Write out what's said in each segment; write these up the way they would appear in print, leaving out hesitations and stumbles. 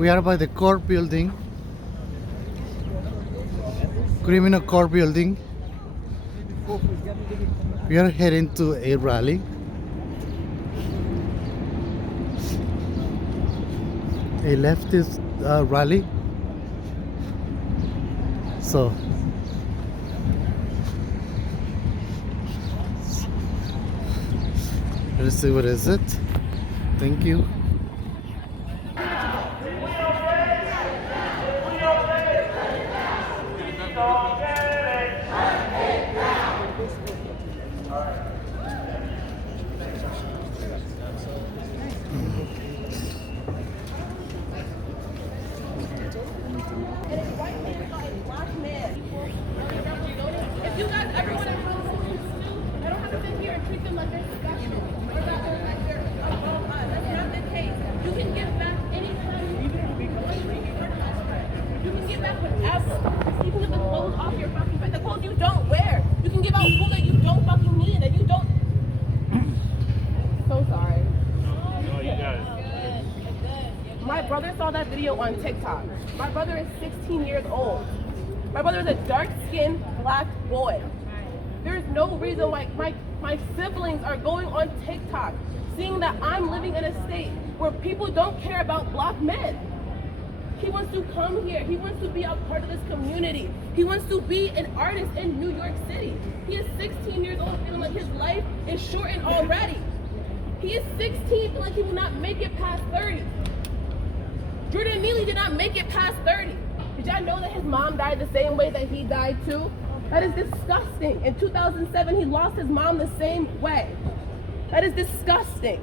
We are by the court building, criminal court building. We are heading to a rally. A leftist rally. So let's see what is it. Thank you. If you guys ever want to I don't have to sit here and treat them like they're disgusting or that they're like they're above us. That's not the case. You can give back anytime you can give back whatever. Even if the clothes off your fucking back, the clothes you don't wear. You can give out food that you don't fucking need, that you don't. So sorry. No, you got it. My brother saw that video on TikTok. My brother is 16 years old. My brother is a dark-skinned black boy. There's no reason why my siblings are going on TikTok, seeing that I'm living in a state where people don't care about black men. He wants to come here. He wants to be a part of this community. He wants to be an artist in New York City. He is 16 years old, feeling like his life is shortened already. He is 16, feeling like he will not make it past 30. Jordan Neely did not make it past 30. Did y'all know that his mom died the same way that he died too? That is disgusting. In 2007, he lost his mom the same way. That is disgusting.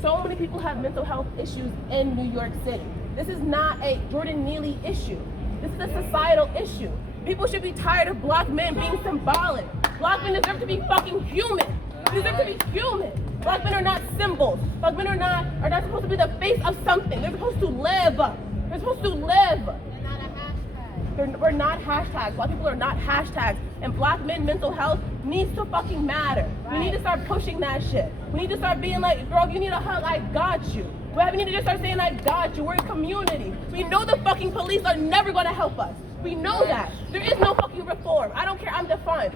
So many people have mental health issues in New York City. This is not a Jordan Neely issue. This is a societal issue. People should be tired of black men being symbolic. Black men deserve to be fucking human. They deserve to be human. Black men are not symbols. Black men are not supposed to be the face of something. They're supposed to live. They're supposed to live. We're not hashtags. Black people are not hashtags. And black men mental health needs to fucking matter. We need to start pushing that shit. We need to start being like, girl, if you need a hug, I got you. We need to just start saying, I got you. We're a community. We know the fucking police are never gonna help us. We know that. There is no fucking reform. I don't care, I'm defined.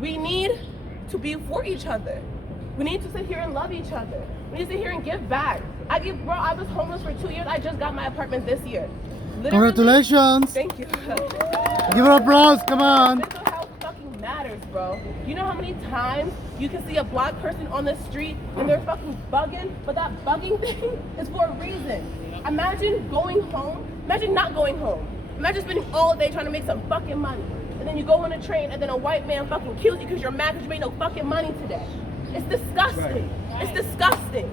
We need to be for each other. We need to sit here and love each other. We need to sit here and give back. I was homeless for 2 years. I just got my apartment this year. Literally, Congratulations. thank you. Give her applause. Come on. Mental health fucking matters, bro. You know how many times you can see a black person on the street and they're fucking bugging, but that bugging thing is for a reason. Imagine going home. Imagine not going home. Imagine spending all day trying to make some fucking money. And then you go on a train and then a white man fucking kills you because you're mad because you made no fucking money today. It's disgusting. It's disgusting.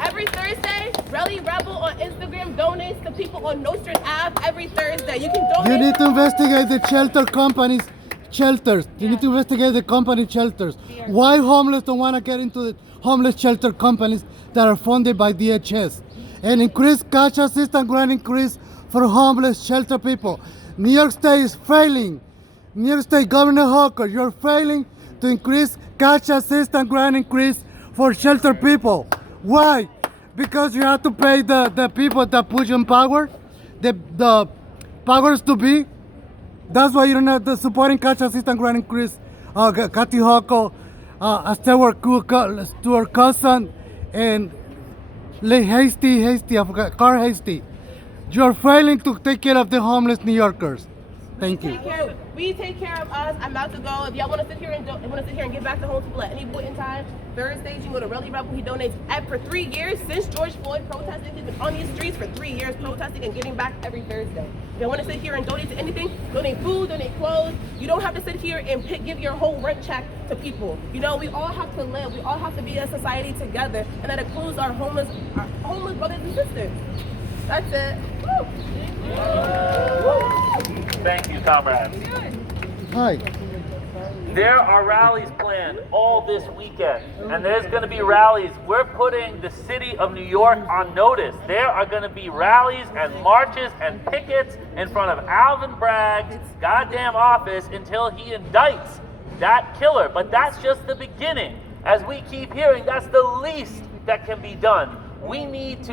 Every Thursday, Relly Rebel on Instagram donates to people on Nostrand Ave every Thursday. You can donate. You need to investigate the shelter companies, shelters. You need to investigate the company shelters. Why homeless don't want to get into the homeless shelter companies that are funded by DHS? And increase cash assistance grant increase for homeless shelter people. New York State is failing. New York State Governor Hawker, you're failing to increase cash assistance grant increase for shelter people. Why? Because you have to pay the people that push in power, the powers to be. That's why you're not supporting cash assistance grant increase. Kathy Hochul, Stuart Cousin, and Lee Carl Hasty. You're failing to take care of the homeless New Yorkers. Thank you. We take care of us. I'm about to go. If y'all want to sit here and give back to homeless people at any point in time, Thursdays you can go to Relly Rebel. He donates for 3 years since George Floyd protesting. He's been on these streets for 3 years protesting and giving back every Thursday. If you want to sit here and donate to anything, donate food, donate clothes. You don't have to sit here and give your whole rent check to people. You know, we all have to live. We all have to be a society together, and that includes our homeless brothers and sisters. That's it. Woo. Thank you, comrades. Hi. There are rallies planned all this weekend, and there's going to be rallies. We're putting the city of New York on notice. There are going to be rallies and marches and pickets in front of Alvin Bragg's goddamn office until he indicts that killer. But that's just the beginning. as we keep hearing, that's the least that can be done. We need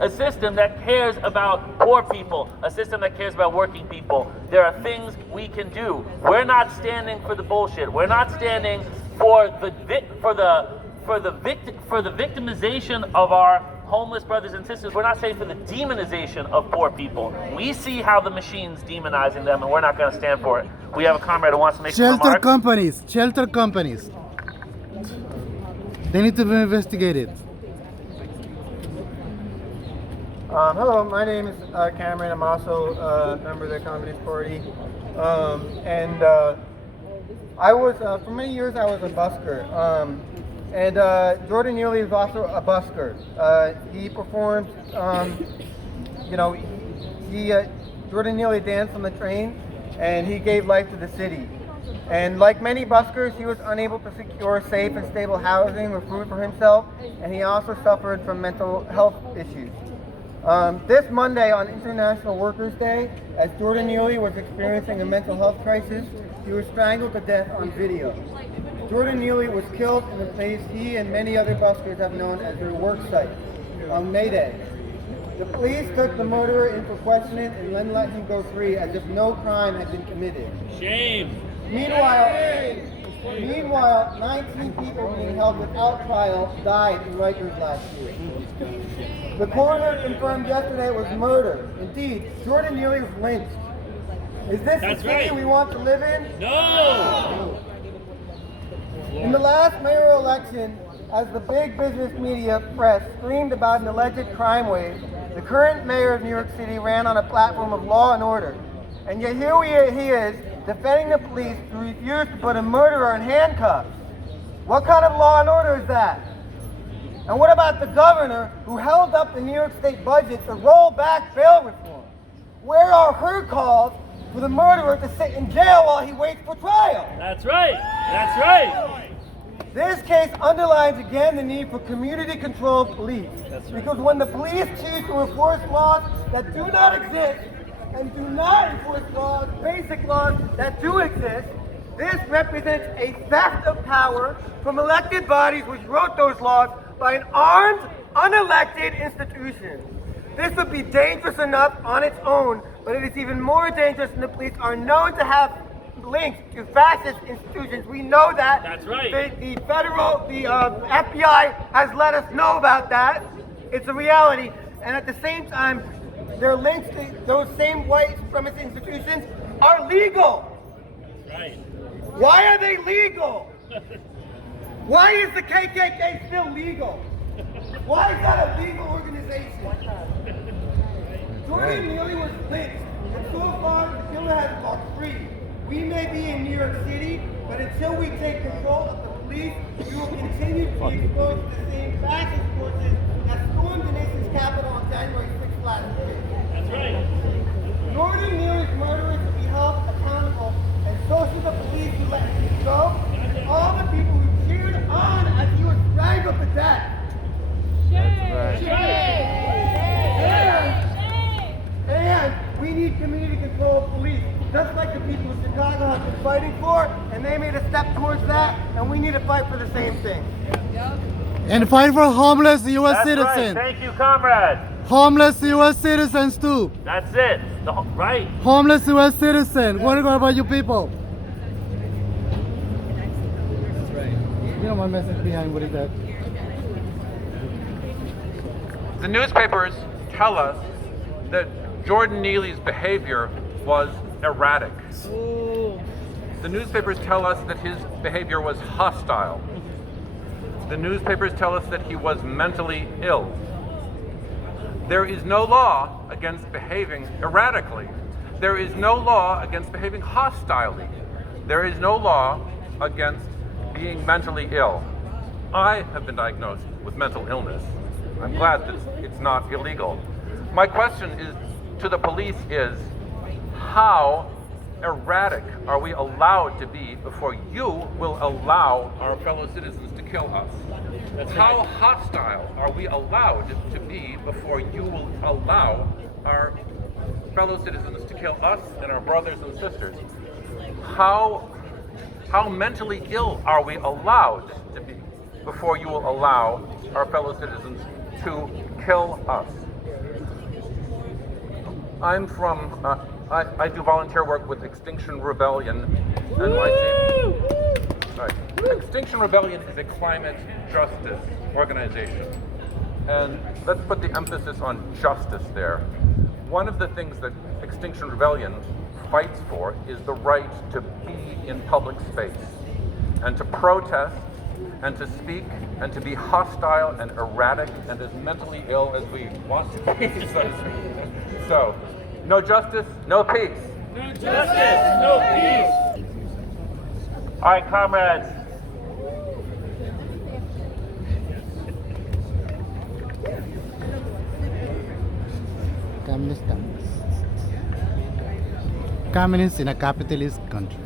a system that cares about poor people, a system that cares about working people. There are things we can do. We're not standing for the bullshit. We're not standing for the victimization of our homeless brothers and sisters. We're not saying for the demonization of poor people. We see how the machine's demonizing them, and we're not going to stand for it. We have a comrade who wants to make some remarks. Shelter companies. They need to be investigated. Hello, my name is Cameron. I'm also a member of the Communist Party. I was, for many years, I was a busker. Jordan Neely was also a busker. He performed, Jordan Neely danced on the train, and he gave life to the city. And like many buskers, he was unable to secure safe and stable housing or food for himself, and he also suffered from mental health issues. This Monday on International Workers' Day, as Jordan Neely was experiencing a mental health crisis, he was strangled to death on video. Jordan Neely was killed in the place he and many other buskers have known as their work site on May Day. The police took the murderer in for questioning and then let him go free as if no crime had been committed. Shame. Meanwhile, 19 people being held without trial died in Rikers last year. The coroner confirmed yesterday it was murder. Indeed, Jordan Neely was lynched. Is this the city we want to live in? No! In the last mayoral election, as the big business media press screamed about an alleged crime wave, the current mayor of New York City ran on a platform of law and order. And yet here he is, defending the police who refused to put a murderer in handcuffs. What kind of law and order is that? And what about the governor who held up the New York State budget to roll back bail reform? Where are her calls for the murderer to sit in jail while he waits for trial? That's right. That's right. This case underlines again the need for community-controlled police. Because when the police choose to enforce laws that do not exist and do not enforce laws, basic laws that do exist, this represents a theft of power from elected bodies which wrote those laws by an armed, unelected institution. This would be dangerous enough on its own, but it is even more dangerous when the police are known to have links to fascist institutions. We know that. That's right. The FBI has let us know about that. It's a reality. And at the same time, their links to those same white supremacist institutions are legal. Right. Why are they legal? Why is the KKK still legal? Why is that a legal organization? Jordan Neely was lynched, and so far the killer has walked free. We may be in New York City, but until we take control of the police, we will continue to be exposed to the same fascist forces that stormed the nation's capital on January 6th last year. That's right. Jordan Neely's murderers will be held accountable, and so should the police who let him go, and all the people who cheered on as he was strangled to death. And we need community-controlled police, just like the people of Chicago have been fighting for, and they made a step towards that, and we need to fight for the same thing. And fight for homeless U.S. That's citizens. right. Thank you, comrade. Homeless U.S. citizens too. That's it. Right. Homeless U.S. citizen. What about you people? That's right. You know my message behind what is that? The newspapers tell us that Jordan Neely's behavior was erratic. The newspapers tell us that his behavior was hostile. The newspapers tell us that he was mentally ill. There is no law against behaving erratically. There is no law against behaving hostilely. There is no law against being mentally ill. I have been diagnosed with mental illness. I'm glad that it's not illegal. My question is to the police is, how erratic are we allowed to be before you will allow our fellow citizens to kill us? How hostile are we allowed to be before you will allow our fellow citizens to kill us and our brothers and sisters? How How mentally ill are we allowed to be before you will allow our fellow citizens to kill us? I'm from, I do volunteer work with Extinction Rebellion NYC. Right. Extinction Rebellion is a climate justice organization. And let's put the emphasis on justice there. One of the things that Extinction Rebellion fights for is the right to be in public space and to protest and to speak and to be hostile and erratic and as mentally ill as we want to be. So, no justice, no peace. No justice, no peace. All right, comrades. Communists in a capitalist country.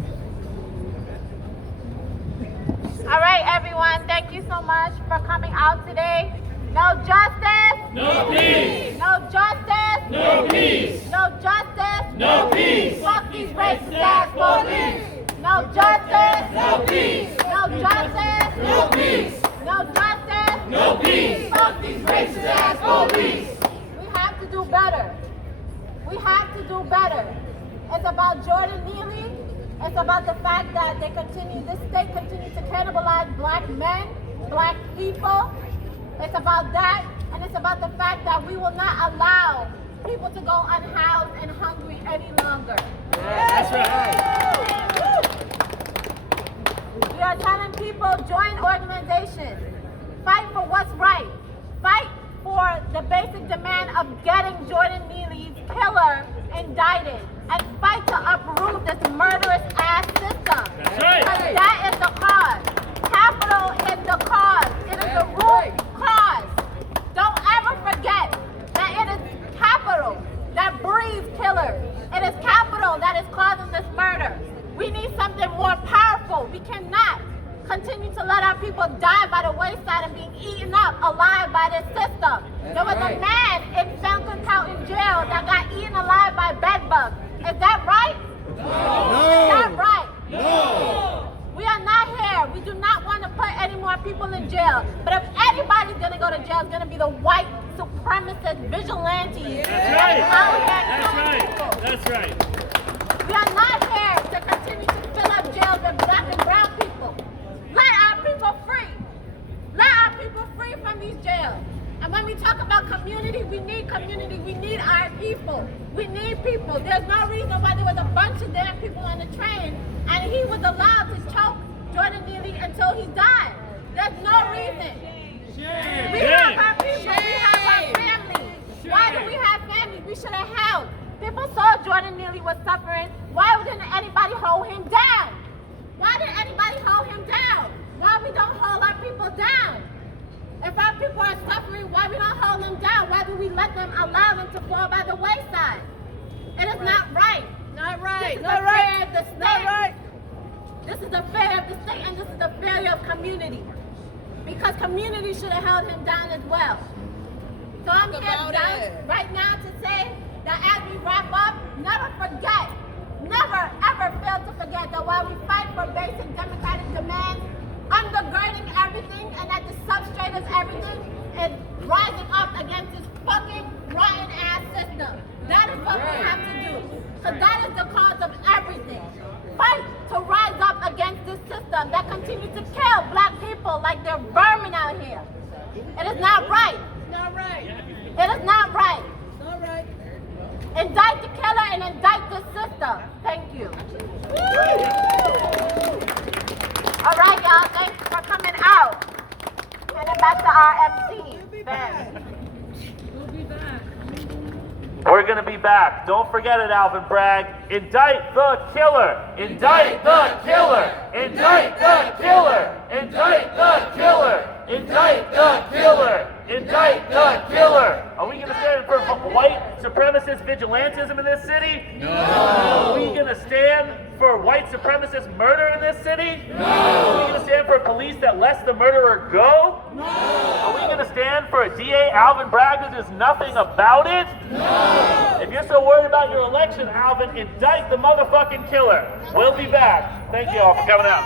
All right, everyone, thank you so much for coming out today. No justice. No peace. No justice. No peace. No justice. No peace. Fuck these racist ass police. No justice. No peace. No justice. No peace. No justice. No peace. Fuck these racist ass police. We have to do better. We have to do better. It's about Jordan Neely. It's about the fact that this state continues to cannibalize black men, black people. It's about that, and it's about the fact that we will not allow people to go unhoused and hungry any longer. That's right. We are telling people, join organizations. Fight for what's right. Fight for the basic demand of getting Jordan Neely's killer indicted. And fight to uproot this murderous ass system. That's right. Because that is the cause. Capital is the cause. It is the root cause. Don't ever forget that it is capital that breeds killers. It is capital that is causing this murder. We need something more powerful. We cannot continue to let our people die by the wayside and being eaten up alive by this system. There was a man in Falcon County jail that got eaten alive by bed bugs. Is that right? No. Is that right? No. We are not here. We do not want to put any more people in jail. But if anybody's going to go to jail, it's going to be the white supremacist vigilantes. That's right. Out here That's killing right. people. That's right. We are not here to continue to fill up jails with black and brown people. Let our people free. Let our people free from these jails. And when we talk about community, we need our people. We need people. There's no reason why there was a bunch of damn people on the train and he was allowed to choke Jordan Neely until he died. There's no reason. We have our people. We have our families. Why do we have families? We should have helped. People saw Jordan Neely was suffering. Why didn't anybody hold him down? Why didn't anybody hold him down? Why we don't hold our people down? If our people are suffering, why we don't hold them down? Why do we let them allow them to fall by the wayside? It is not right. Not right. This is the failure of the state. Not right. This is the failure of the state, and this is the failure of community. Because community should have held him down as well. So I'm here right now to say that as we wrap up, never forget, never ever fail to forget that while we fight for basic democratic demands, undergirding everything and at the substrate of everything is rising up against this fucking rotten ass system. That is what we have to do. Because that is the cause of everything. Fight to rise up against this system that continues to kill black people like they're vermin out here. It is not right. Not right. It is not right. Not right. Indict the killer and indict the system. Thank you. All right, y'all. Thanks for coming out. Handing back to our MC. Ben. We're going to be back. Don't forget it, Alvin Bragg. Indict the killer. Indict the killer. Indict the killer. Indict the killer. Indict the killer. Indict the killer. Are we going to stand for white supremacist vigilantism in this city? No. Are we going to stand for white supremacist murder in this city? No. Are we going to stand for a police that lets the murderer go? No. Are we going to stand for a DA, Alvin Bragg, who does nothing about it? No. If you're so worried about your election, Alvin, indict the motherfucking killer. We'll be back. Thank you all for coming out.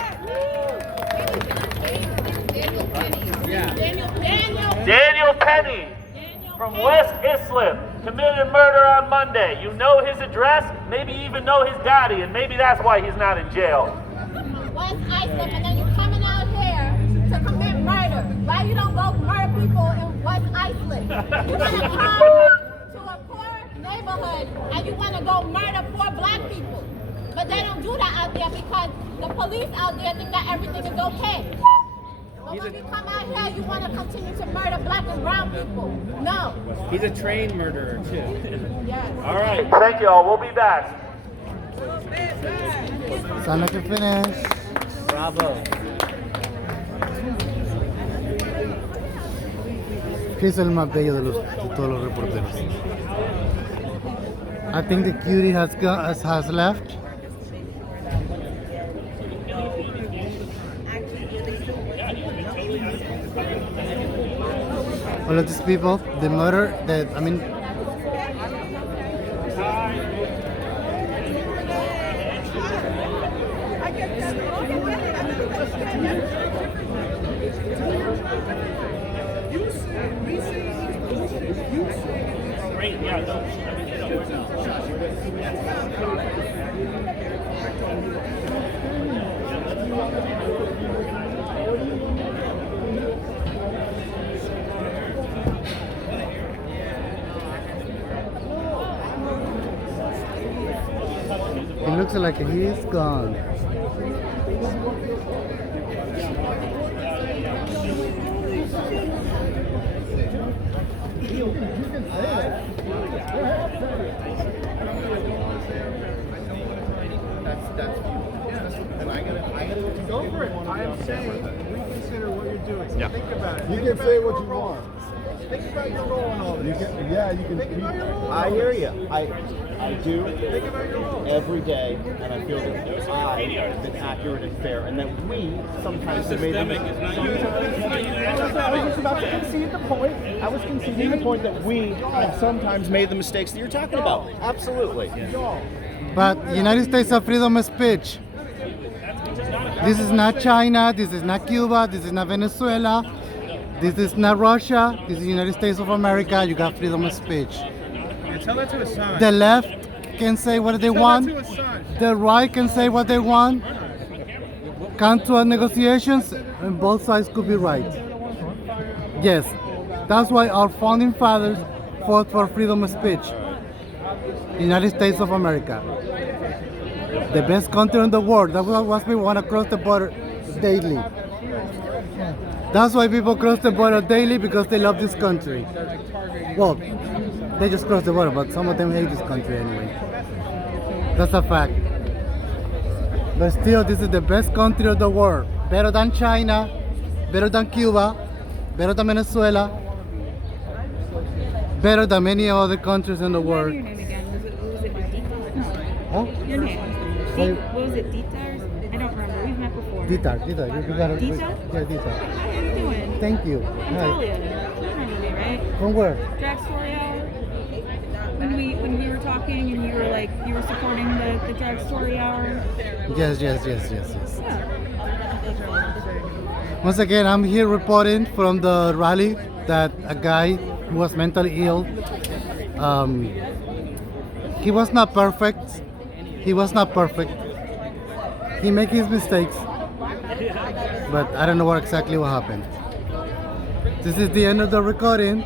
Daniel Penny from West Islip committed murder on Monday. You know his address, maybe even know his daddy, and maybe that's why he's not in jail. West Islip, and then you're coming out here to commit murder. Why you don't go murder people in West Islip? You want to come to a poor neighborhood and you want to go murder poor black people. But they don't do that out there because the police out there think that everything is okay. But when you come out here, you want to continue to murder black and brown people. No. He's a trained murderer, too. Yes. All right, thank you all. We'll be back. Sound like a finish. Bravo. ¿Qué es el más bello de todos los reporteros? I think the cutie has left. All of these people, the murder, it looks like he's gone. Go for it. I am saying reconsider what you're doing. Yeah. Think about it. You can say what you want. Think about your role in all You this. can, yeah, you can. Think about your role. I hear you. I do Think about your role. every day, and I feel that I have been accurate and fair, and that we sometimes have made. I was just about to concede the point. I was conceding the point that we have sometimes made the mistakes that you're talking about. Absolutely. But United States of freedom of speech. This is not China, this is not Cuba, this is not Venezuela, this is not Russia, this is the United States of America. You got freedom of speech. And tell that to Assange. The left can say what they want, Tell that to Assange. the right can say what they want, come to negotiations, and both sides could be right. Yes, that's why our founding fathers fought for freedom of speech. United States of America. The best country in the world. That's why we want to cross the border daily. That's why people cross the border daily, because they love this country. Well, they just cross the border, but some of them hate this country anyway. That's a fact. But still, this is the best country of the world. Better than China, better than Cuba, better than Venezuela, better than many other countries in the world. Your name again? Was it Dita? Huh? Your name? Sorry. What was it? Dita? I don't remember. We've met before. Dita, you got it. Dita? Yeah, Dita. How are you doing? Thank you. I'm Hi. Talia. You remember me, right? From where? Drag Story Hour. When we were talking and you were supporting the Drag Story Hour. Yes. Once again, I'm here reporting from the rally that a guy who was mentally ill. He was not perfect. He made his mistakes, but I don't know exactly what happened. This is the end of the recording.